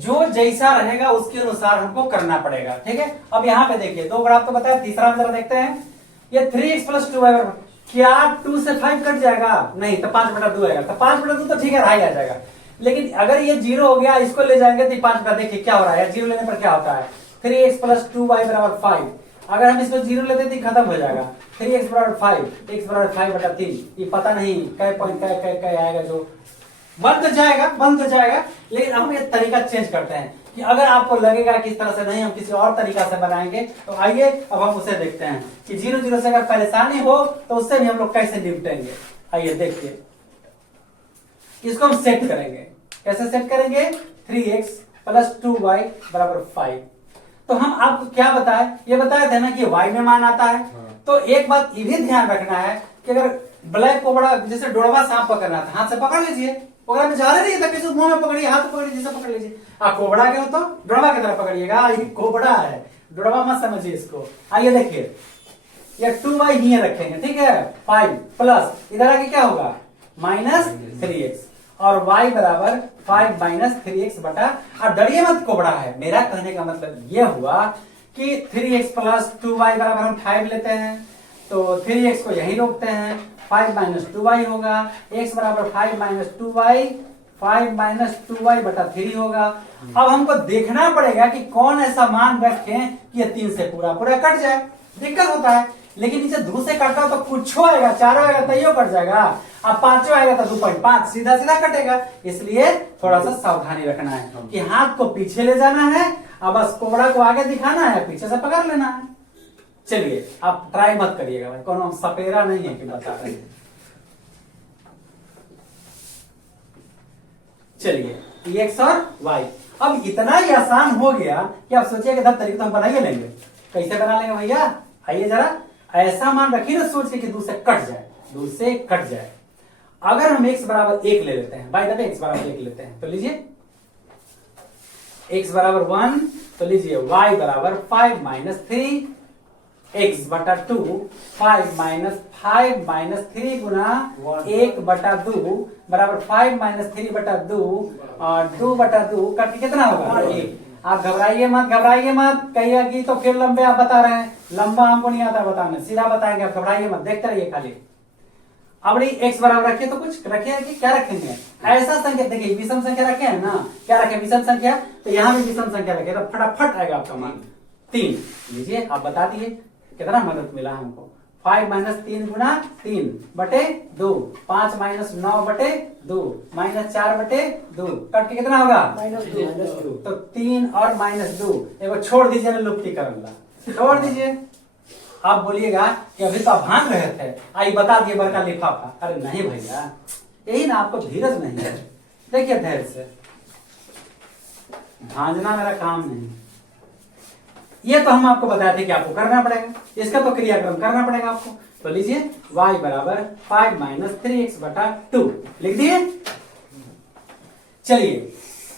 जो जैसा रहेगा उसके अनुसार हमको करना पड़ेगा, ठीक है। अब यहाँ पे देखिए दो ग्राफ तो बताया, तीसरा जरा देखते हैं। ये 3x + 2y, क्या 2 से 5 कट जाएगा? नहीं, तो 5/2 आएगा। तो 5/2 तो ठीक है, रहा ही आ जाएगा। लेकिन अगर ये 0 हो गया, इसको ले जाएंगे तो 5 का, देखिए क्या हो रहा है, 0 लेने पर क्या होता है, 3x + 2y = 5। अगर हम इसको 0 लेते तो खत्म हो जाएगा, 3x = 5, x = 5/3। ये पता नहीं कै पॉइंट कै आएगा, जो बन तो जाएगा। लेकिन हम ये तरीका चेंज करते हैं कि अगर आपको लगेगा कि इस तरह से नहीं, हम किसी और तरीका से बनाएंगे, तो आइए अब हम उसे देखते हैं कि 0 से अगर परेशानी हो तो उससे भी हम लोग कैसे निपटेंगे। आइए देखिए, इसको हम सेट करेंगे। कैसे सेट करेंगे? 3x + 2y = 5। तो हम आपको क्या बताए, ये बताए थे ना कि y में मान आता है। तो एक बात ये भी ध्यान रखना है कि अगर ब्लैक कोबरा, जैसे डोड़वा सांप पकड़ना था, हाथ से पकड़ लीजिए, कोबरा में झाले नहीं था, किसी मुंह में पकड़िए, हाथ पकड़िए, जैसे पकड़ लीजिए। आप कोबरा के हो तो डोड़वा की तरह पकड़िएगा, ये कोबरा है, डोड़वा मत समझिए इसको। आइए देखिए, ये 2y ही रखेंगे, ठीक है, 5 प्लस इधर आके क्या होगा, -3x, और y = 5 - 3x बटा। अब डरिए मत, कोबरा है। मेरा कहने का मतलब यह हुआ कि 3x + 2y = हम 5 लेते हैं, तो 3x को यही रोकते हैं, 5 - 2y होगा, x = 5 - 2y, 5 - 2y/3 होगा। अब हमको देखना पड़ेगा कि कौन ऐसा मान रखें कि ये 3 से पूरा कट जाए। दिक्कत होता है, लेकिन इसे 2 से कटता हो तो कुछ आएगा, 4 आएगा तैयो कट जाएगा, अब 5 आएगा तो 2.5 सीधा सीधा कटेगा। इसलिए थोड़ा सा सावधानी रखना है कि हाथ को पीछे ले जाना है, अब बस कोबरा को आगे दिखाना है, पीछे से पकड़ लेना है। चलिए, आप ट्राई मत करिएगा भाई, कौन हम सपेरा नहीं है कि बता रहे हैं। चलिए, x और y अब इतना ही आसान हो गया कि आप सोचिए कि तरीके तो हम बना ही लेंगे। कैसे बना लेंगे भैया? आइए जरा, ऐसा मान रखिए ना, सोचिए कि 2 से कट जाए, 2 से कट जाए। अगर हम x = 1 ले लेते हैं, बाय द वे x = 1 लेते हैं, तो लीजिए x = 1, तो लीजिए y = 5 - 3 x/2, 5 - 3 गुना 1/2 बराबर 5 - 3/2, और 2/2 कट कितना होगा? 1। आप घबराइए मत, कहिए कि तो फिर लंबे आप बता रहे हैं, लंबा हमको नहीं आता बताने, सीधा बताएंगे, आप घबराइए मत, देखते रहिए खाली। अब x बराबर रखिए, तो कुछ रखिए कि क्या रखेंगे? ऐसा संख्या, देखिए विषम संख्या रखे हैं ना, क्या रखे? विषम संख्या। तो यहाँ भी विषम संख्या रखे, तो फटाफट आएगा आपका मान 3। लीजिए, आप बता दिए कितना मदद मिला हमको। 5 - 3 गुना 3/2, 5 - 9/2, -4/2, कट के कितना होगा? -2। तो 3 और -2, एगो छोड़ दीजिए ना, लुप्ती कर छोड़ दीजिए। आप बोलिएगा कि अभी तो आप भाग रहे थे, आई बता दिए बड़का लिफाफा। अरे नहीं भैया, यही ना, आपको धीरज नहीं है। देखिए धैर्य से, भांजना मेरा काम नहीं। ये तो हम आपको बताए थे कि आपको करना पड़ेगा, इसका तो क्रियाक्रम करना पड़ेगा आपको। तो लीजिए, y = 5 - 3x/2 लिख दिए। चलिए,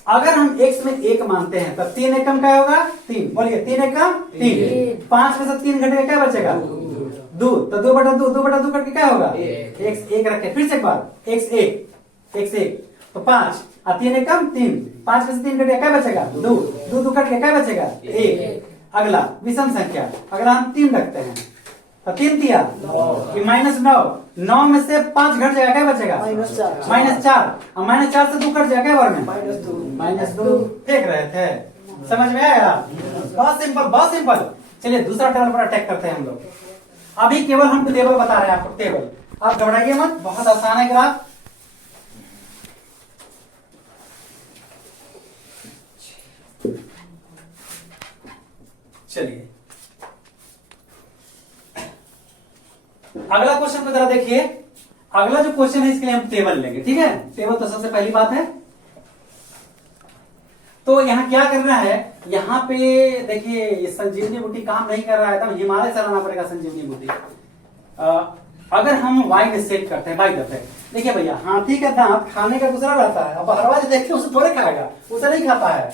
अगर हम x में 1 मानते हैं तो 3 एकम क्या होगा? 3। बोलिए, 3 एकम 3। 5 में से 3 घटेगा, क्या बचेगा? 2। तो 2/2 करके क्या होगा? x 1 रखे। फिर से एक बार, x 1 तो 5, और 3 एकम 3, 5 में से 3 घटेगा, क्या बचेगा? 2। 2 कट के क्या बचेगा? 1। अगला विषम संख्या, अगर हम 3 रखते हैं तो 3 तिया -9, 9 में से 5 घट जाएगा, क्या बचेगा? -4, और -4 से 2 कट जाएगा, क्या बार में? -2 फेंक रहे थे। समझ में आया? बहुत सिंपल। चलिए, दूसरा टेबल पर अटैक करते हैं हम लोग। अभी केवल हम टेबल बता रहे हैं आपको, टेबल। आप घबराइए मत, बहुत आसान है ग्राफ। चलिए, अगला क्वेश्चन को जरा देखिए। अगला जो क्वेश्चन है, इसके लिए हम टेबल लेंगे, ठीक है। टेबल तो सबसे पहली बात है। तो यहाँ क्या करना है, यहाँ पे देखिए, ये संजीवनी बूटी काम नहीं कर रहा है, तो हिमालय से लाना पड़ेगा संजीवनी बूटी। अगर हम y में सेट करते हैं, बाई दफे देखिए भैया, हाथी का दांत खाने का दूसरा रहता है, अब हरवा जो देखिए उसे थोड़े खाएगा, उसे नहीं खाता है।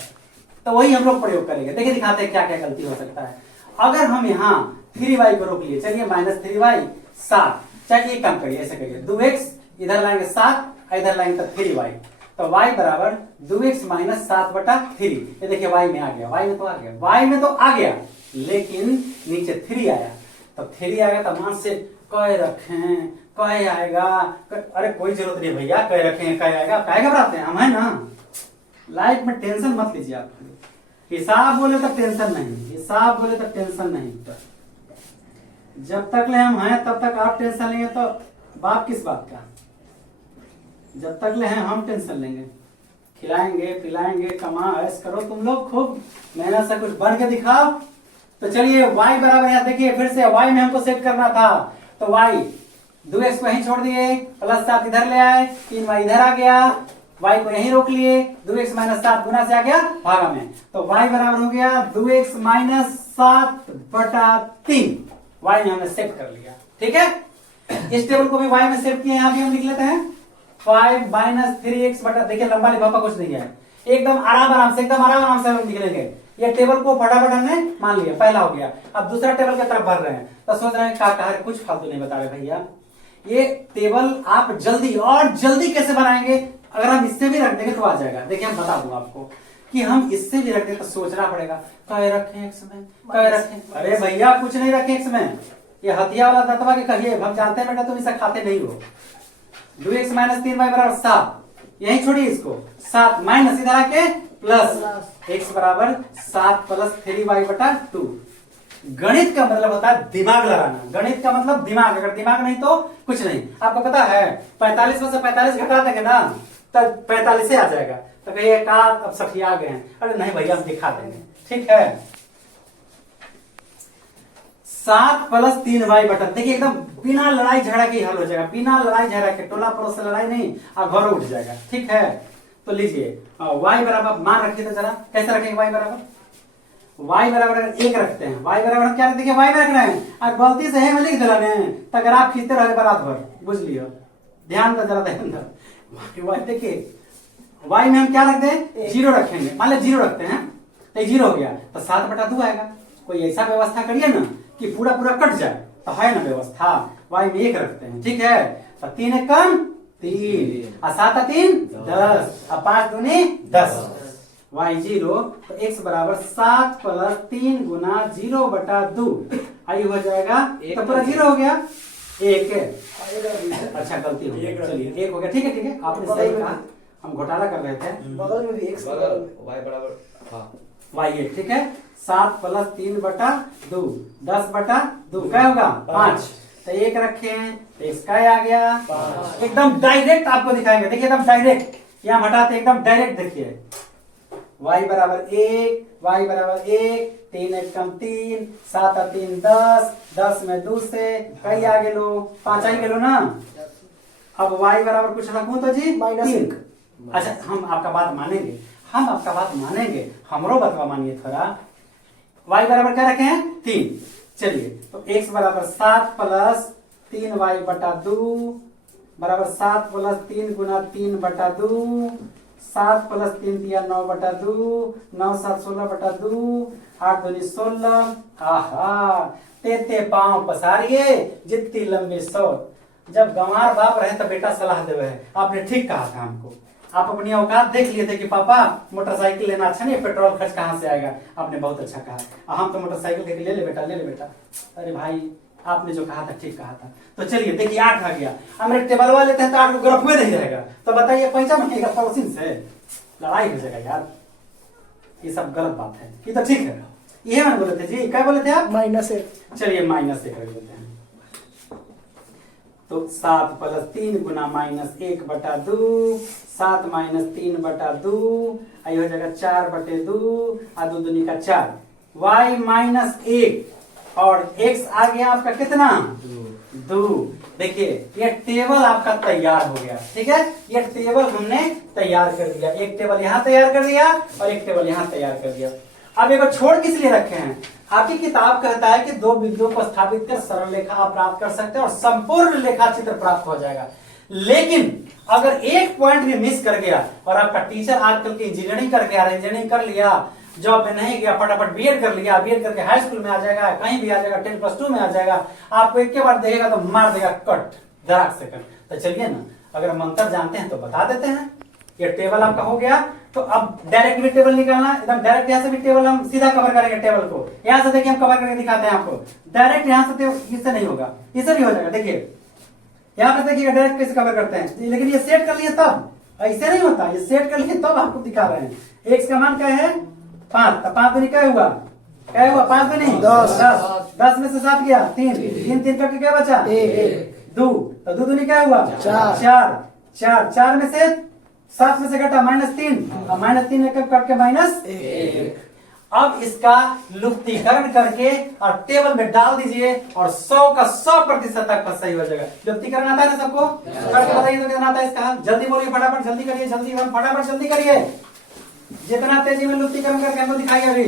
तो वही हम लोग प्रयोग करेंगे। देखिए, दिखाते हैं क्या क्या गलती हो सकता है। अगर हम यहाँ 3y को रोक लिए, चलिए -3y 7, चलिए कम करिए, ऐसे करिए, 2x इधर लाएंगे 7, इधर लाएंगे तो 3y, तो y बराबर 2x माइनस 7/3। ये देखिए y में आ गया, y में तो आ गया, y में तो आ गया, लेकिन नीचे 3 आया। तो 3 आएगा तो मान से कह रखें, कह आएगा, अरे कोई जरूरत नहीं भैया, कह रखें कह आएगा, कह घबराते हैं हम, है ना। लाइफ में टेंशन मत लीजिए आप, हिसाब बोले तो टेंशन नहीं, हिसाब बोले तो टेंशन नहीं। जब तक ले हम हैं तब तक आप टेंशन लेंगे तो बाप किस बात का। जब तक ले हैं हम टेंशन लेंगे, खिलाएंगे पिलाएंगे, कमा ऐश करो तुम लोग, खूब मेहनत से कुछ बन के दिखाओ। तो चलिए y बराबर यहाँ देखिए, फिर से y में हमको सेट करना था, तो y 2x को यहीं छोड़ दिए, प्लस 7 इधर ले आए, 3y इधर आ गया, y को यहीं रोक लिए, 2x माइनस 7 गुना से आ गया भागा में, तो y बराबर हो गया 2x माइनस 7/3। y में हमने सेट कर लिया, ठीक है। इस टेबल को भी y में सेट किए, यहाँ भी हम लिख लेते हैं 5 माइनस 3x बटा, देखिए लंबा लिफाफा कुछ नहीं है, एकदम आराम से हम निकलेंगे। ये टेबल को फटाफट हमने मान लिया, पहला हो गया। अब दूसरा टेबल की तरफ बढ़ रहे हैं, तो सोच रहे हैं क्या कहा, कुछ फालतू नहीं बता रहे भैया। ये टेबल आप जल्दी और जल्दी कैसे बनाएंगे, अगर हम इससे भी रख देंगे तो आ जाएगा। देखिए हम बता दूं आपको कि हम इससे भी रख दें तो सोचना पड़ेगा, कह रखें एक्स में, कह रखें, अरे भैया कुछ नहीं रखें एक्स में, ये हथिया वाला दत्तवा के कहिए, हम जानते हैं बेटा तुम इसे खाते नहीं हो। 2x माइनस 3y बराबर 7, यही छोड़िए इसको, 7 माइनस इधर आके प्लस x बराबर 7 प्लस 3y/2। गणित का मतलब होता है दिमाग लगाना, गणित का मतलब दिमाग, अगर दिमाग नहीं तो कुछ नहीं। आपको पता है 45 में से 45 घटा देंगे ना तब 45 आ जाएगा, तो कहिए का अब सठिया गए हैं, अरे नहीं भैया हम दिखा देंगे, ठीक है। 7 प्लस 3y/, देखिए एकदम बिना लड़ाई झगड़ा के हल हो जाएगा, बिना लड़ाई झगड़ा के, टोला पड़ोस से लड़ाई नहीं, और घर उठ जाएगा, ठीक है। तो लीजिए y बराबर मान रखिए, तो जरा कैसे रखेंगे y बराबर, y बराबर 1 रखते हैं, y बराबर हम क्या देखिए y में रख रहे हैं, और गलती से है लिख दिला ने तो अगर आप खींचते रहे रात भर, बुझ लियो, ध्यान दो जरा, ध्यान दो। y देखिए y में हम क्या रखते हैं, 0 रखेंगे, मान लो 0 रखते हैं तो 0 हो गया, तो 7/2 आएगा। कोई ऐसा व्यवस्था करिए ना कि पूरा कट जाए, तो है ना व्यवस्था, y में 1 रखते हैं, ठीक है। तो 3 1 कम 3, और 7 3 10, और 5 दूनी 10, y 0, तो x बराबर 7 प्लस 3 गुना 0/2, आई हो जाएगा, तो पूरा 0 हो गया, 1 अच्छा गलती हो गई, चलिए 1 हो गया, ठीक है, आपने सही कहा, हम घोटाला कर रहे थे, बगल में भी x y बराबर, हाँ y, ठीक है। 7 प्लस 3/2, 10/2 क्या होगा 5, तो 1 रखे, तो x का आ गया 5। एकदम डायरेक्ट आपको दिखाएंगे, देखिए एकदम डायरेक्ट, यहाँ हटाते एकदम डायरेक्ट, देखिए y बराबर 1, y बराबर 1, 3 1 कम 3, 7 और 3 10, 10 में 2 से कई आ गेलो, 5 आ गेलो ना। अब y बराबर कुछ रखूं तो जी -1। अच्छा हम आपका बात मानेंगे, हम आपका बात मानेंगे, हमरो बतवा मानिए थोड़ा। y बराबर क्या रखे हैं 3, चलिए तो x बराबर 7 प्लस 3y/2 बराबर 7 प्लस 3 गुना 3/2, 7 प्लस 3 दिया 9/2, 9 7 16/2, 8 दूनी 16, आहा तेते पांव पसारिए जितनी लंबी सोच। जब गंवार बाप रहे तो बेटा सलाह देवे है, आपने ठीक कहा था हमको, आप अपनी औकात देख लिए थे कि पापा मोटरसाइकिल लेना अच्छा नहीं, पेट्रोल खर्च कहाँ से आएगा, आपने बहुत अच्छा कहा, हम तो मोटरसाइकिल देख ले ले बेटा, ले ले बेटा। अरे भाई आपने जो कहा था ठीक कहा था। तो चलिए देखिए 8 आ गया, हम एक टेबल वाले लेते हैं तो 8 को ग्रफ में नहीं रहेगा, तो बताइए पहचान बनेगा पड़ोसिन से, लड़ाई हो जाएगा यार, ये सब गलत बात है। ये तो ठीक है, ये मैंने बोले थे जी, क्या बोले थे आप -1, चलिए -1 कर देते हैं। तो 7 प्लस 3 गुना -1/2, 7 माइनस 3/2, आई हो जाएगा 4/2, और 2 दूनी का 4, y -1 और x आ गया आपका कितना 2। देखिए ये टेबल आपका तैयार हो गया, ठीक है, ये टेबल हमने तैयार कर दिया, एक टेबल यहाँ तैयार कर दिया और एक टेबल यहाँ तैयार कर दिया। अब एक छोड़ किस लिए रखे हैं, आपकी किताब कहता है कि 2 बिंदुओं को स्थापित कर सरल रेखा आप प्राप्त कर सकते हैं और संपूर्ण रेखा चित्र प्राप्त हो जाएगा। लेकिन अगर एक पॉइंट भी मिस कर गया और आपका टीचर आजकल की इंजीनियरिंग कर गया, इंजीनियरिंग कर लिया, जॉब में नहीं गया, फटाफट बीएड कर लिया, बीएड करके हाई स्कूल में आ जाएगा, कहीं भी आ जाएगा, 10+2 में आ जाएगा, आपको एक के बाद देखेगा तो मार देगा कट धड़ाक से कट। तो चलिए ना, अगर मंत्र जानते हैं तो बता देते हैं, ये टेबल आपका हो गया। तो अब डायरेक्ट भी टेबल निकालना, एकदम डायरेक्ट यहाँ से भी टेबल हम सीधा कवर करेंगे टेबल को। यहाँ से देखिए हम कवर करके दिखाते हैं आपको। डायरेक्ट यहाँ से इससे नहीं होगा, इससे भी हो जाएगा। देखिए यहाँ पे देखिए डायरेक्ट कैसे कवर करते हैं, लेकिन ये सेट कर लिए तब, ऐसे नहीं होता, ये सेट कर लिए तब आपको दिखा रहे हैं। एक्स का मान क्या है 5, तो 5 दूनी क्या हुआ, क्या हुआ 5 में नहीं 10 में से 7 गया 3, 3 करके क्या बचा 2, तो 2 दूनी क्या हुआ 4 में से 7 में से घटा -3, और -3 एक कट के -1। अब इसका लुप्तीकरण करके और टेबल में डाल दीजिए और 100 का 100% तक सही हो जाएगा। लुप्तीकरण आता है ना सबको, करके बताइए तो कितना आता है इसका। जल्दी बोलिए, फटाफट जल्दी करिए, जल्दी फटाफट जल्दी करिए, जितना तेजी में लुप्तीकरण करके हमको दिखाइए अभी।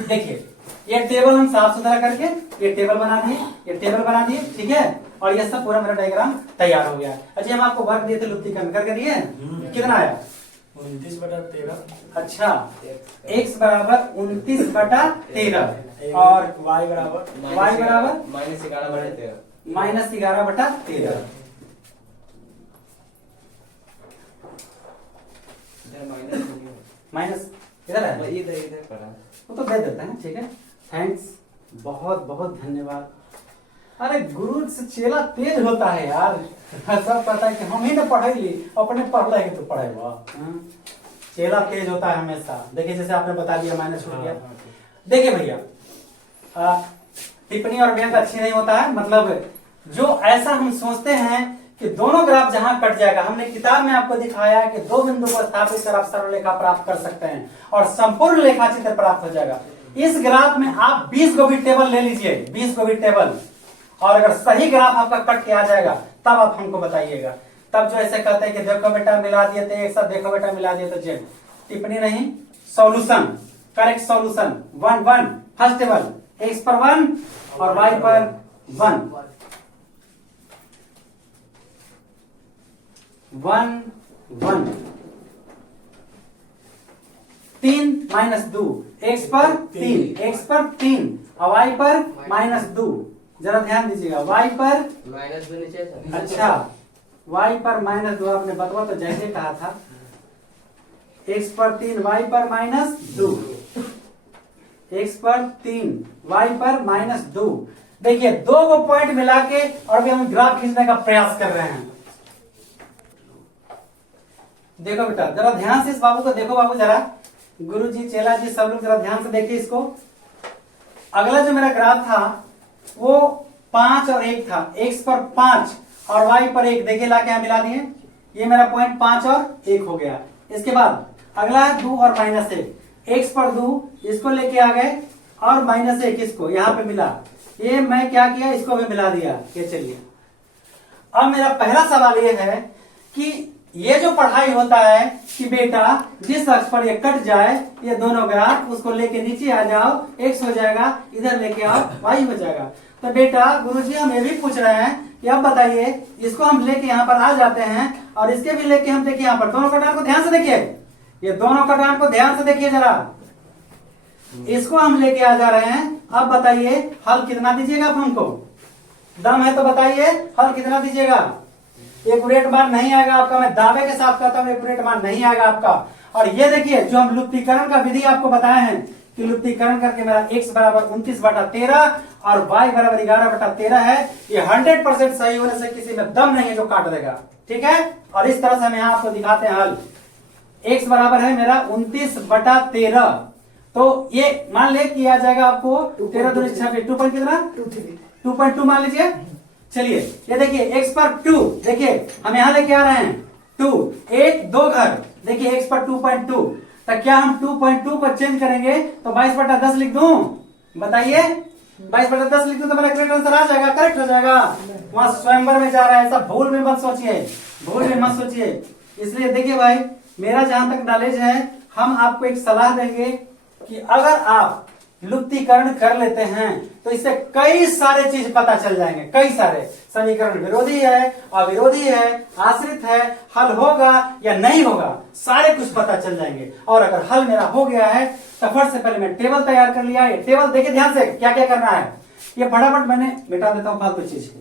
देखिए ये टेबल हम साफ सुथरा करके ये टेबल बना दिए, ठीक है। और ये सब पूरा मेरा डायग्राम तैयार हो गया। अच्छा हम आपको वर्क दिए थे लुप्तीकरण करके दिए, कितना आया 29/13। अच्छा x बराबर 29/13 और y बराबर -11/13। माइनस इधर है, इधर पड़ा, वो तो दे देते हैं, ठीक है। थैंक्स, बहुत बहुत धन्यवाद। अरे गुरु से चेला तेज होता है यार, सब पता है कि हम ही ने पढ़ाई ली, अपने पढ़ रहे तो पढ़े हुआ। चेला तेज होता है हमेशा। देखिए जैसे आपने बता दिया माइनस हो गया। देखिए भैया टिप्पणी और व्यंग अच्छी नहीं होता है, मतलब जो ऐसा हम सोचते हैं कि दोनों ग्राफ जहां कट जाएगा, हमने किताब में आपको दिखाया है कि 2 बिंदु को स्थापित कर आप सरल रेखा प्राप्त कर सकते हैं और संपूर्ण रेखा चित्र प्राप्त हो जाएगा। इस ग्राफ में आप 20 को भी टेबल ले लीजिए, 20 को भी टेबल, और अगर सही ग्राफ आपका कट के आ जाएगा तब आप हमको बताइएगा। तब जो ऐसे कहते हैं कि देखो बेटा मिला दिए थे एक साथ, देखो बेटा मिला दिए तो जेड, टिप्पणी नहीं, solution, correct solution 1 1 first table, x पर 1 और वाई पर 1 1 1 3 -2, एक्स पर 3 और वाई पर -2। जरा ध्यान दीजिएगा, वाई पर -2 नीचे था। अच्छा वाई पर -2 आपने बतवा तो जैसे कहा था, एक्स पर 3 वाई पर -2, एक्स पर 3 वाई पर -2। देखिए 2 को पॉइंट मिला के और भी हम ग्राफ खींचने का प्रयास कर रहे हैं। देखो बेटा जरा ध्यान से इस बाबू को देखो, बाबू जरा, गुरुजी चेला जी सब लोग जरा ध्यान से देखिए इसको। अगला जो मेरा ग्राफ था वो 5 और 1 था, एक्स पर 5 और वाई पर 1, देखिए लाके यहां मिला दिए, ये मेरा पॉइंट 5 और 1 हो गया। इसके बाद अगला है 2 और -1, एक्स पर 2 इसको लेके आ गए और -1 इसको यहां पे मिला, ये मैं क्या किया इसको भी मिला दिया। ये चलिए अब मेरा पहला सवाल ये है कि ये जो पढ़ाई होता है कि बेटा जिस अक्ष पर ये कट जाए ये दोनों ग्राफ, उसको लेके नीचे आ जाओ, एक्स हो जाएगा, इधर लेके आओ वाई हो जाएगा। तो बेटा गुरुजी हम ये भी पूछ रहे हैं कि अब बताइए इसको हम लेके यहाँ पर आ जाते हैं और इसके भी लेके हम देखिए यहाँ पर दोनों कटान को ध्यान से देखिए, ये दोनों कटान को ध्यान से देखिए जरा, इसको हम लेके आ जा रहे हैं। अब बताइए हल कितना दीजिएगा आप हमको, दम है तो बताइए हल कितना दीजिएगा। एक्यूरेट मान नहीं आएगा आपका, मैं दावे के साथ कहता हूं एक्यूरेट मान नहीं आएगा आपका। और ये देखिए जो हम लुप्तीकरण का विधि आपको बताए हैं कि लुप्तीकरण करके मेरा x बराबर 29/13 और y बराबर 11/13 है, ये 100% सही होने से किसी में दम नहीं है जो काट देगा, ठीक है। और इस तरह से हम यहाँ आपको दिखाते हैं हल। x बराबर है मेरा 29/13, तो ये मान ले किया जाएगा आपको 13 दूनी 26, 2 पॉइंट कितना 2.2 मान लीजिए। चलिए ये देखिए x पर 2, देखिए हम यहां लेके आ रहे हैं 2, 1 2 घर, देखिए x पर 2.2, तो क्या हम 2.2 को चेंज करेंगे तो 22/10 लिख दूं, बताइए 22/10 लिख दूं तो मेरा करेक्ट आंसर आ जाएगा, करेक्ट हो जाएगा। वहां स्वयंवर में जा रहा है, सब भूल में मत सोचिए, भूल में मत सोचिए। इसलिए देखिए भाई मेरा जहां तक नॉलेज है, हम आपको एक सलाह देंगे कि अगर आप लुप्तीकरण कर लेते हैं तो इससे कई सारे चीज पता चल जाएंगे, कई सारे समीकरण विरोधी है, अविरोधी है, आश्रित है, हल होगा या नहीं होगा, सारे कुछ पता चल जाएंगे। और अगर हल मेरा हो गया है तो फट से पहले मैं टेबल तैयार कर लिया। ये टेबल देखिए ध्यान से क्या क्या करना है, ये फटाफट मैंने मिटा देता हूं फालतू चीज को।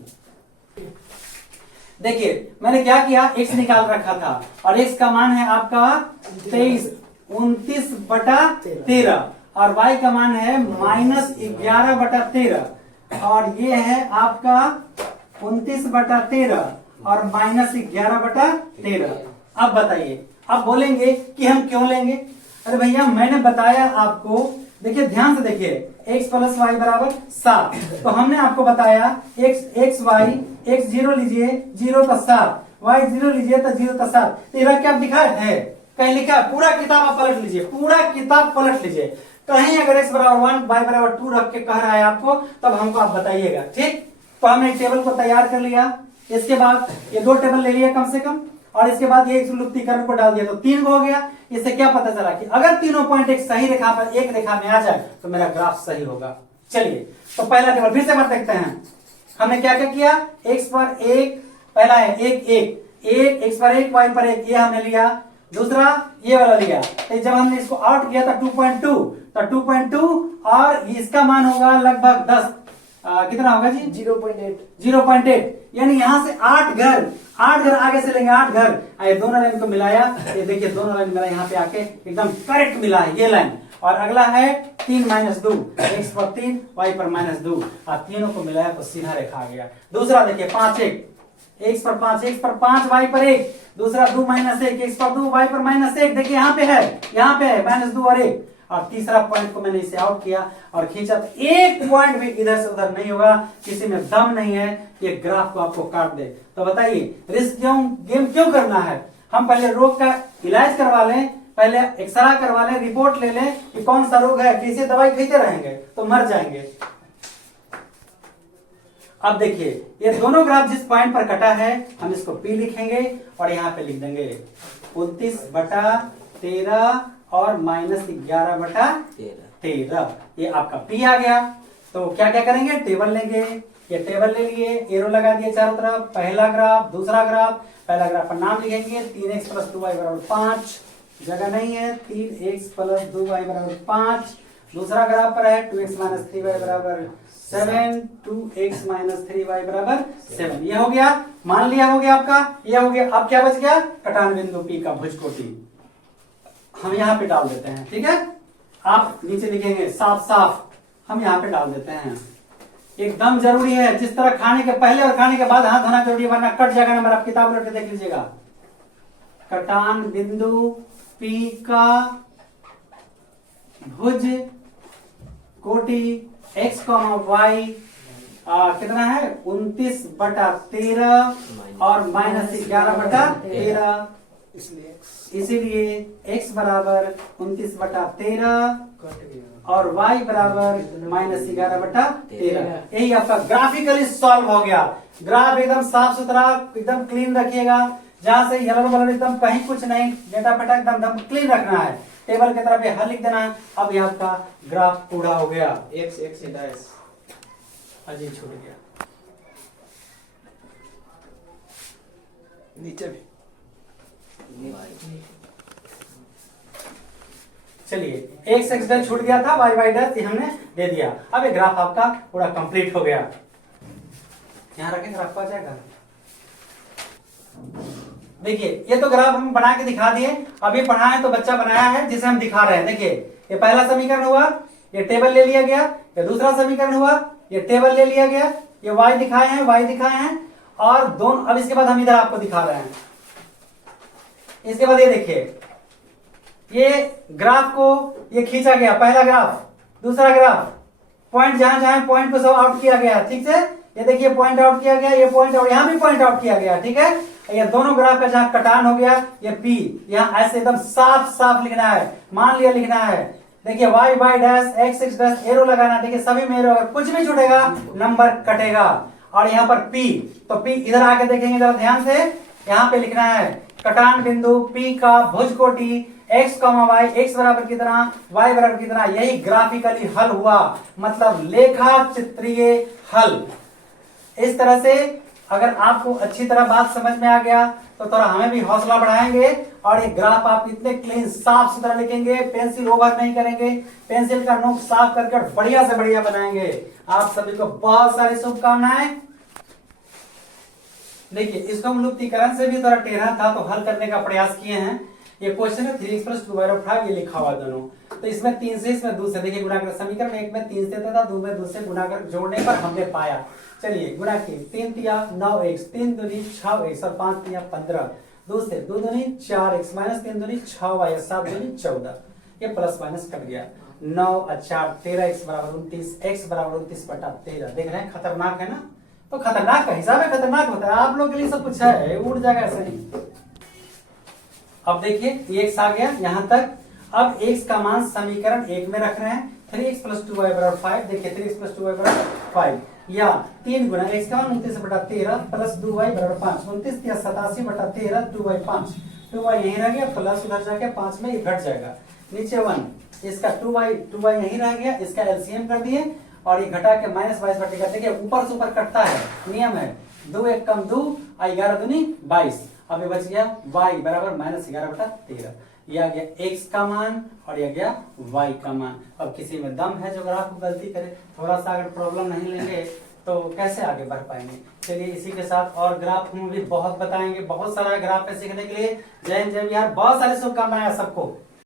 देखिए मैंने क्या किया, x निकाल रखा था और x का मान है आपका 29/13 और y का मान है -11/13 और ये है आपका 29/13 और -11/13। अब बताइए, अब बोलेंगे कि हम क्यों लेंगे। अरे भैया मैंने बताया आपको, देखिए ध्यान से देखिए, x + y = 7। तो हमने आपको बताया x y, x 0 लीजिए 0 तो 7, y 0 लीजिए तो 0 तो 7। तो ये क्या दिखा है, कहीं लिखा है? पूरा किताब आप पलट लीजिए, पूरा किताब पलट लीजिए, कहीं अगर x = 1 y = 2 रख के कह रहा है आपको, तब हमको आप बताइएगा। ठीक, तो हमने एक टेबल को तैयार कर लिया, इसके बाद ये 2 टेबल ले लिया कम से कम, और इसके बाद ये लुप्तीकरण को डाल दिया तो 3 हो गया। इससे क्या पता चला कि अगर तीनों पॉइंट एक सही रेखा पर एक रेखा में आ जाए तो मेरा ग्राफ सही होगा। चलिए तो पहला टेबल फिर से बात देखते हैं। हमने क्या क्या किया, x पर 1, पहला है 1 1 x पर 1 y पर 1, ये हमने लिया। दूसरा ये वाला लिया, तो जब हमने इसको आउट किया था 2.2, तो 2.2 और इसका मान होगा लगभग 10, कितना होगा जी, 0.8, यानी यहां से 8 घर आगे से लेंगे, 8 घर। ये दोनों लाइन को मिलाया, ये देखिए दोनों लाइन मिला, यहाँ पे आके एकदम करेक्ट मिला है ये लाइन। और अगला है 3 - 2, x पर 3 y पर -2, और तीनों को मिलाया तो सीधा रेखा आ गया। दूसरा देखिए 5 1, x पर 5 y पर 1, दूसरा 2 - 1 x पर 2 y पर -1, देखिए यहाँ पे है -2 और 1। और तीसरा पॉइंट को मैंने इसे आउट किया और खींचा, तो एक पॉइंट भी इधर से उधर नहीं होगा, किसी में दम नहीं है कि ग्राफ को आपको काट दे। तो बताइए रिस्क गेम क्यों करना है। हम पहले रोग का इलाज करवा लें, पहले एक्सरा करवा लें, रिपोर्ट ले लें कि कौन सा रोग है, किसी दवाई खाते रहेंगे तो मर जाएंगे। अब देखिए ये दोनों ग्राफ जिस पॉइंट पर कटा है, हम इसको P लिखेंगे और यहाँ पे लिख देंगे 29/13 और -11/13, ये आपका P आ गया। तो क्या क्या करेंगे, टेबल लेंगे, ये टेबल ले लिए, एरो लगा दिए चारों तरफ, पहला ग्राफ, दूसरा ग्राफ। पहला ग्राफ पर नाम लिखेंगे 3x + 2y = 5, जगह नहीं है, 3x + 2y = 5। दूसरा ग्राफ पर है 2x - 3y = 7, 2x - 3y = 7। ये हो गया, मान लिया हो गया आपका, ये हो गया। अब क्या बच गया, कटान बिंदु P का भुजकोटि हम यहाँ पे डाल देते हैं। ठीक है, आप नीचे लिखेंगे साफ साफ, हम यहाँ पे डाल देते हैं। एकदम जरूरी है, जिस तरह खाने के पहले और खाने के बाद हाथ धोना जरूरी है, वरना कट जाएगा नंबर। आप किताब उलट के देख लीजिएगा। कटान बिंदु P का भुज कोटि x, y कितना है 29/13 और -11/13, इसीलिए x बराबर 29/13 और y बराबर -11/13। यही आपका ग्राफिकली सॉल्व हो गया। ग्राफ एकदम साफ सुथरा, एकदम क्लीन रखिएगा, जहां से येलो कलर एकदम कहीं कुछ नहीं, डेटा पेटा एकदम क्लीन रखना है। टेबल की तरफ ये हल लिख देना है। अब ये आपका ग्राफ पूरा हो गया। x डैश अजी छूट गया, नीचे भी। चलिए x डैश छूट गया था, y डैश हमने दे दिया। अब ये ग्राफ आपका पूरा कंप्लीट हो गया। यहाँ रखें, ग्राफ आ जाएगा। देखिए ये तो ग्राफ हम बना के दिखा दिए। अभी पढ़ाए तो बच्चा बनाया है जिसे हम दिखा रहे हैं। देखिए ये पहला समीकरण हुआ, ये टेबल ले लिया गया। ये दूसरा समीकरण हुआ, ये टेबल ले लिया गया। ये y दिखाए हैं और दोनों। अब इसके बाद हम इधर आपको दिखा रहे हैं। इसके बाद ये देखिए, ये ग्राफ को ये खींचा गया, पहला ग्राफ, दूसरा ग्राफ, पॉइंट जहां पॉइंट को सब आउट किया गया। ठीक है, ये देखिए पॉइंट आउट किया गया, ये पॉइंट और यहाँ भी पॉइंट आउट किया गया। ठीक है, ये दोनों ग्राफ का जहां कटान हो गया, ये P यहाँ ऐसे एकदम साफ साफ लिखना है, मान लिया लिखना है। देखिए y dash x dash arrow लगाना। देखिए सभी में एरो, अगर कुछ भी छूटेगा नंबर कटेगा। और यहाँ पर P, तो P इधर आके देखेंगे जरा ध्यान से, यहाँ पे लिखना है कटान बिंदु P का भुजकोटि x, y, x बराबर कितना, y बराबर कितना। यही ग्राफिकली हल हुआ, मतलब लेखा चित्रीय हल। इस तरह से अगर आपको अच्छी तरह बात समझ में आ गया तो थोड़ा हमें भी हौसला बढ़ाएंगे और ये ग्राफ आप इतने क्लीन साफ सुथरा लिखेंगे, पेंसिल ओवर नहीं करेंगे, पेंसिल का नोक साफ करके बढ़िया से बढ़िया बनाएंगे। आप सभी को बहुत सारी शुभकामनाएं। देखिए इसको हम लुप्तीकरण से भी थोड़ा टेढ़ा था तो हल करने का प्रयास किए हैं। ये क्वेश्चन है 3x + 2y/5 ये लिखा हुआ दोनों, तो इसमें 3 से इसमें 2 से देखिए गुणा कर समीकरण एक में 3 से तथा 2 में 2 से गुणा कर जोड़ने पर हमने पाया। चलिए गुणा किए 3 तिया 9x, 3 दूनी 6x और 5 तिया 15, 2 से 2 दूनी 4x - 3 दूनी 6y और 7 दूनी 14, ये प्लस माइनस कट गया। 9 और 4 13x = 29, x = 29/13। देख रहे हैं खतरनाक है ना, तो खतरनाक का हिसाब है, खतरनाक होता है। आप लोग के लिए सब कुछ है, उड़ जाएगा ऐसे नहीं। अब देखिए x आ गया यहां तक। अब x का मान समीकरण एक में रख रहे हैं 3x + 2y/5। देखिए 3x + 2y/5 या 3 गुना x का मान 29/13 प्लस 2y/5, 29 या 87/13 2y5, 2y यहीं रह गया प्लस उधर जाके 5 में घट जाएगा, नीचे 1, इसका 2y यहीं रह गया, इसका एलसीएम कर दिए और ये घटा के -22/13। देखिए ऊपर से ऊपर कटता है, नियम है 2 1 कम 2 और 11 दूनी 22। अब ये बच गया y = -11/13। ये आ गया x का मान और ये गया y का मान। अब किसी में दम है जो ग्राफ को गलती करे, थोड़ा सा अगर प्रॉब्लम नहीं लेंगे तो कैसे आगे बढ़ पाएंगे। चलिए इसी के साथ और ग्राफ में भी बहुत बताएंगे, बहुत सारा ग्राफ है सीखने के लिए। जय हिंद जय बिहार, बहुत सारी शुभकामनाएं सबको।